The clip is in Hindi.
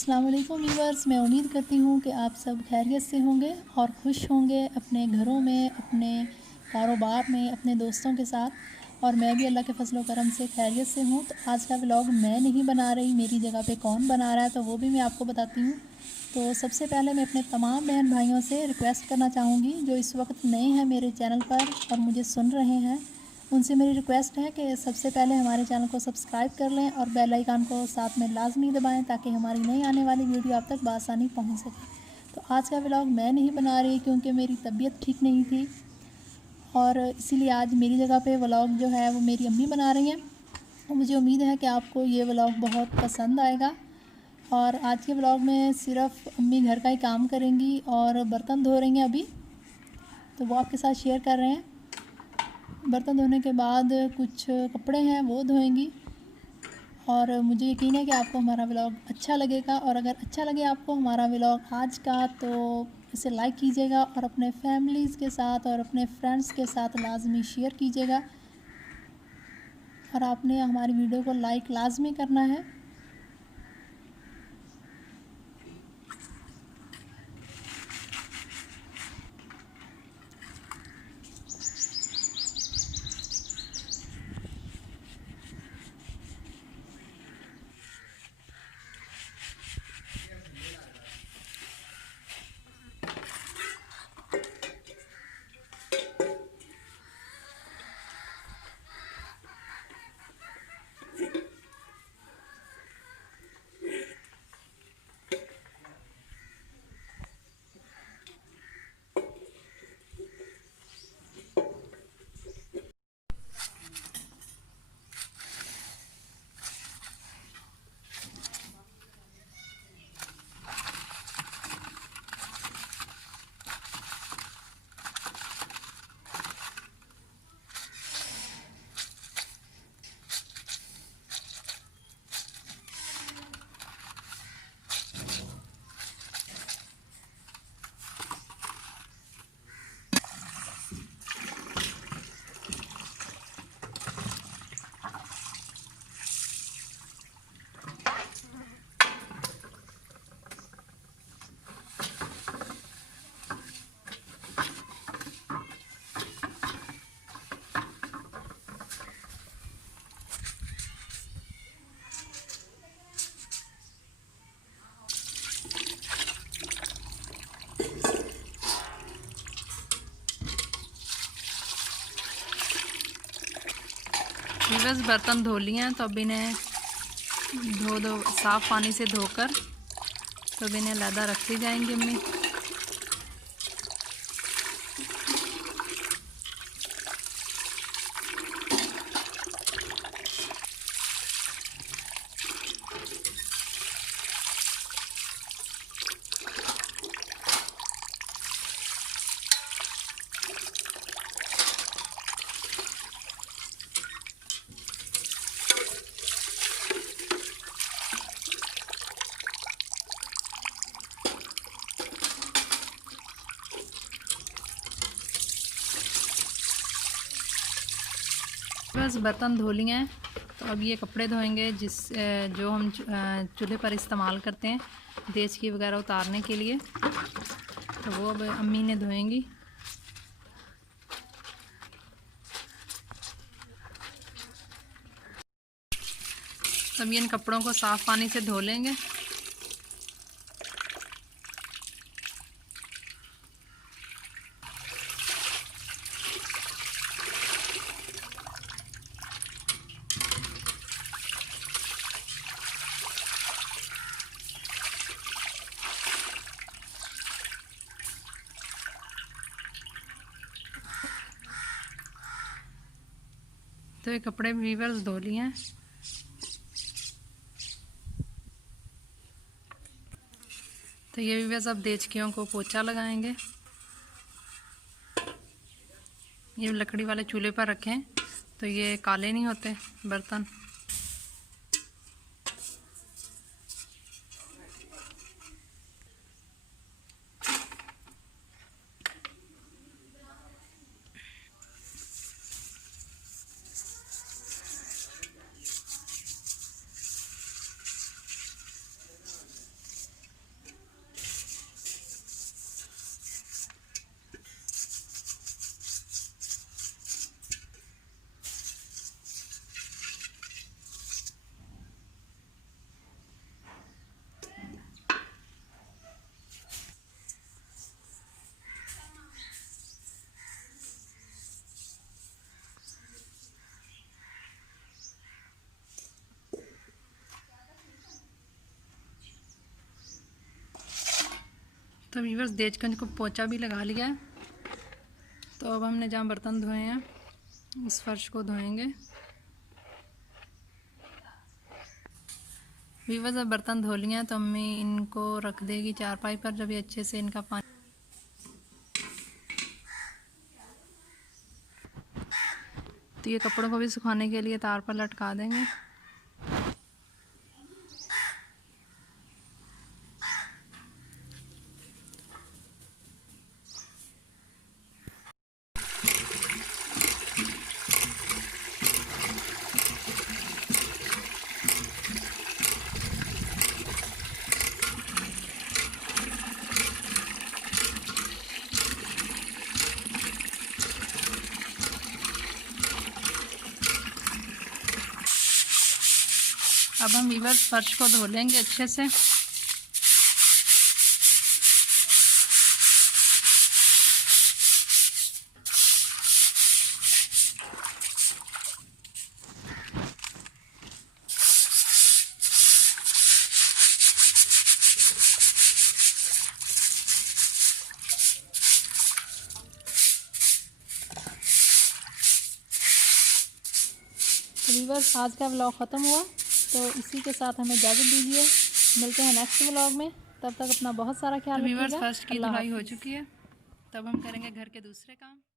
अस्सलाम वालेकुम व्यूअर्स, मैं उम्मीद करती हूँ कि आप सब खैरियत से होंगे और खुश होंगे अपने घरों में, अपने कारोबार में, अपने दोस्तों के साथ। और मैं भी अल्लाह के फजल करम से खैरियत से हूँ। तो आज का व्लॉग मैं नहीं बना रही, मेरी जगह पे कौन बना रहा है तो वो भी मैं आपको बताती हूँ। तो सबसे पहले मैं अपने तमाम बहन भाइयों से रिक्वेस्ट करना चाहूँगी जो इस वक्त नए हैं मेरे चैनल पर और मुझे सुन रहे हैं, उनसे मेरी रिक्वेस्ट है कि सबसे पहले हमारे चैनल को सब्सक्राइब कर लें और बेल आइकन को साथ में लाजमी दबाएं ताकि हमारी नई आने वाली वीडियो आप तक बआसानी पहुंच सके। तो आज का व्लॉग मैं नहीं बना रही क्योंकि मेरी तबीयत ठीक नहीं थी और इसीलिए आज मेरी जगह पे व्लॉग जो है वो मेरी अम्मी बना रही हैं। और मुझे उम्मीद है कि आपको ये व्लॉग बहुत पसंद आएगा। और आज के व्लॉग में सिर्फ अम्मी घर का ही काम करेंगी और बर्तन धो रही हैं अभी, तो वो आपके साथ शेयर कर रहे हैं। बर्तन धोने के बाद कुछ कपड़े हैं वो धोएंगी। और मुझे यकीन है कि आपको हमारा व्लॉग अच्छा लगेगा और अगर अच्छा लगे आपको हमारा व्लॉग आज का तो इसे लाइक कीजिएगा और अपने फैमिलीज़ के साथ और अपने फ्रेंड्स के साथ लाजमी शेयर कीजिएगा। और आपने हमारी वीडियो को लाइक लाजमी करना है। बस बर्तन धो लिए हैं तो अब इन्हें धो साफ़ पानी से धोकर तो अब इन्हें लहदा रखती जाएंगी अम्मी। बस बर्तन धो लिए हैं तो अब ये कपड़े धोएंगे जो हम चूल्हे पर इस्तेमाल करते हैं देचकी वगैरह उतारने के लिए, तो वो अब अम्मी ने धोएंगी। तब इन कपड़ों को साफ़ पानी से धो लेंगे। तो ये कपड़े वीवर्स धो लिए हैं। तो ये वीवर्स अब देचकियों को पोछा लगाएंगे। ये लकड़ी वाले चूल्हे पर रखें तो ये काले नहीं होते बर्तन। तो व्यूअर्स देचगंज को पोंछा भी लगा लिया है। तो अब हमने जहाँ बर्तन धोए हैं उस फर्श को धोएंगे। व्यूअर्स अब बर्तन धो लिए हैं तो अम्मी इनको रख देगी चारपाई पर जब ये अच्छे से इनका पानी। तो ये कपड़ों को भी सुखाने के लिए तार पर लटका देंगे। अब हम व्यूअर्स फर्श को धो लेंगे अच्छे से। तो व्यूअर्स आज का व्लॉग ख़त्म हुआ, तो इसी के साथ हमें इजाज़त दीजिए। मिलते हैं नेक्स्ट व्लॉग में, तब तक अपना बहुत सारा ख्याल रखिएगा। व्यूअर्स फर्श की धुलाई हो चुकी है, तब हम करेंगे घर के दूसरे काम।